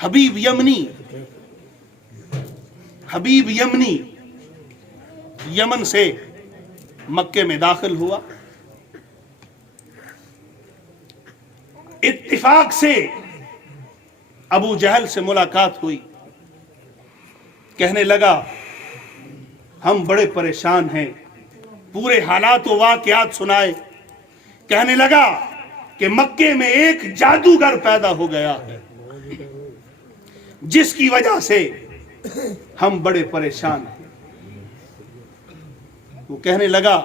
حبیب یمنی یمن سے مکے میں داخل ہوا. اتفاق سے ابو جہل سے ملاقات ہوئی. کہنے لگا ہم بڑے پریشان ہیں. پورے حالات و واقعات سنائے. کہنے لگا کہ مکے میں ایک جادوگر پیدا ہو گیا ہے جس کی وجہ سے ہم بڑے پریشان ہیں. وہ کہنے لگا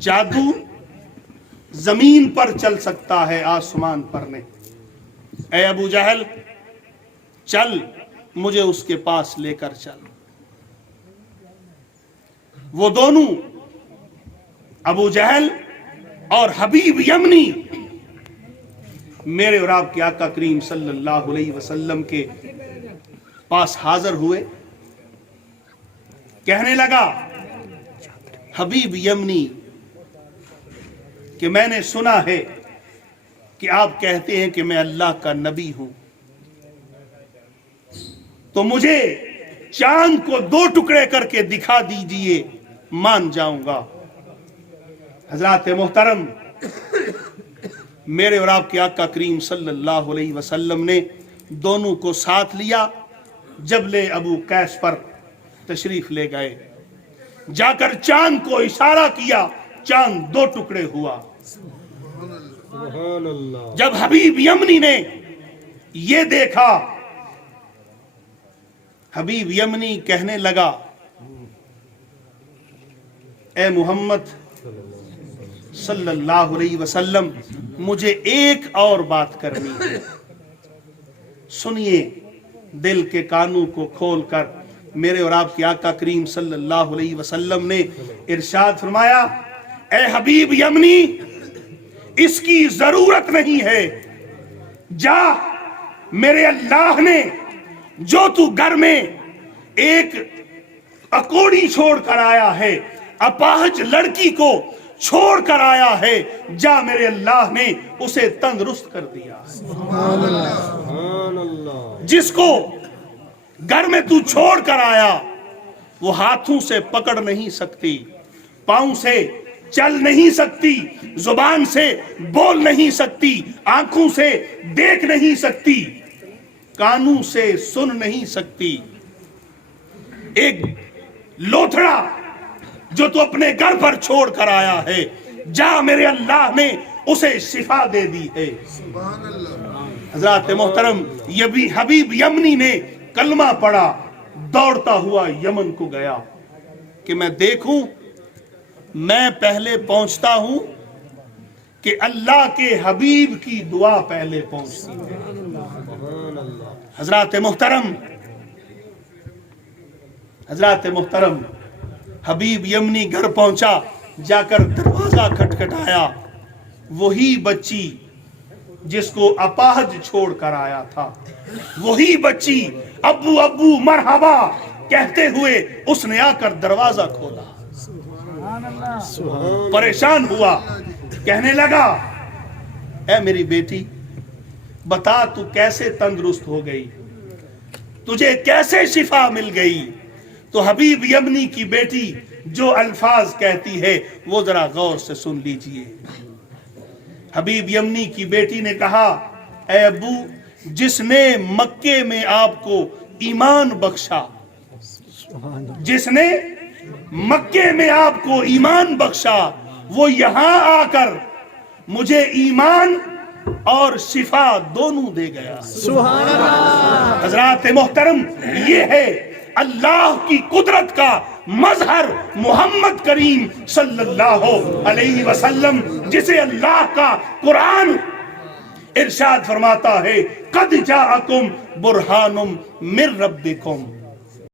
جادو زمین پر چل سکتا ہے، آسمان پر نہیں. اے ابو جہل چل، مجھے اس کے پاس لے کر چل. وہ دونوں ابو جہل اور حبیب یمنی میرے اور آپ کے آقا کریم صلی اللہ علیہ وسلم کے پاس حاضر ہوئے. کہنے لگا حبیب یمنی کہ میں نے سنا ہے کہ آپ کہتے ہیں کہ میں اللہ کا نبی ہوں، تو مجھے چاند کو 2 ٹکڑے کر کے دکھا دیجئے، مان جاؤں گا. حضرات محترم، میرے اور آپ کے آقا کریم صلی اللہ علیہ وسلم نے دونوں کو ساتھ لیا. جبل ابو قیس پر تشریف لے گئے. جا کر چاند کو اشارہ کیا، چاند 2 ٹکڑے ہوا. جب حبیب یمنی نے یہ دیکھا، حبیب یمنی کہنے لگا اے محمد صلی اللہ علیہ وسلم، مجھے ایک اور بات کرنی ہے. سنیے، دل کے کانوں کو کھول کر میرے اور آپ کے آقا کریم صلی اللہ علیہ وسلم نے ارشاد فرمایا اے حبیب یمنی، اس کی ضرورت نہیں ہے. جا، میرے اللہ نے جو تو گھر میں ایک اکوڑی چھوڑ کر آیا ہے، اپاہج لڑکی کو چھوڑ کر آیا ہے، جا، میرے اللہ نے اسے تندرست کر دیا. جس کو گھر میں تو چھوڑ کر آیا، وہ ہاتھوں سے پکڑ نہیں سکتی، پاؤں سے چل نہیں سکتی، زبان سے بول نہیں سکتی، آنکھوں سے دیکھ نہیں سکتی، کانوں سے سن نہیں سکتی. ایک لوتھڑا جو تو اپنے گھر پر چھوڑ کر آیا ہے، جا، میرے اللہ نے اسے شفا دے دی ہے. حضرات محترم، یہ بھی حبیب یمنی نے کلمہ پڑھا، دوڑتا ہوا یمن کو گیا کہ میں دیکھوں، میں پہلے پہنچتا ہوں کہ اللہ کے حبیب کی دعا پہلے پہنچتی ہے. حضرات محترم، حبیب یمنی گھر پہنچا. جا کر دروازہ کھٹکھٹایا. وہی بچی جس کو اپاہج چھوڑ کر آیا تھا، وہی بچی ابو ابو مرحبا کہتے ہوئے اس نے آ کر دروازہ کھولا. پریشان ہوا، کہنے لگا اے میری بیٹی، بتا تو کیسے تندرست ہو گئی، تجھے کیسے شفا مل گئی. تو حبیب یمنی کی بیٹی جو الفاظ کہتی ہے وہ ذرا غور سے سن لیجئے. حبیب یمنی کی بیٹی نے کہا اے ابو، جس نے مکے میں آپ کو ایمان بخشا، جس نے مکے میں آپ کو ایمان بخشا، وہ یہاں آ کر مجھے ایمان اور شفا دونوں دے گیا. سبحان اللہ. حضرات محترم، یہ ہے اللہ کی قدرت کا مظہر محمد کریم صلی اللہ علیہ وسلم، جسے اللہ کا قرآن ارشاد فرماتا ہے قد جاءکم برہان من ربکم.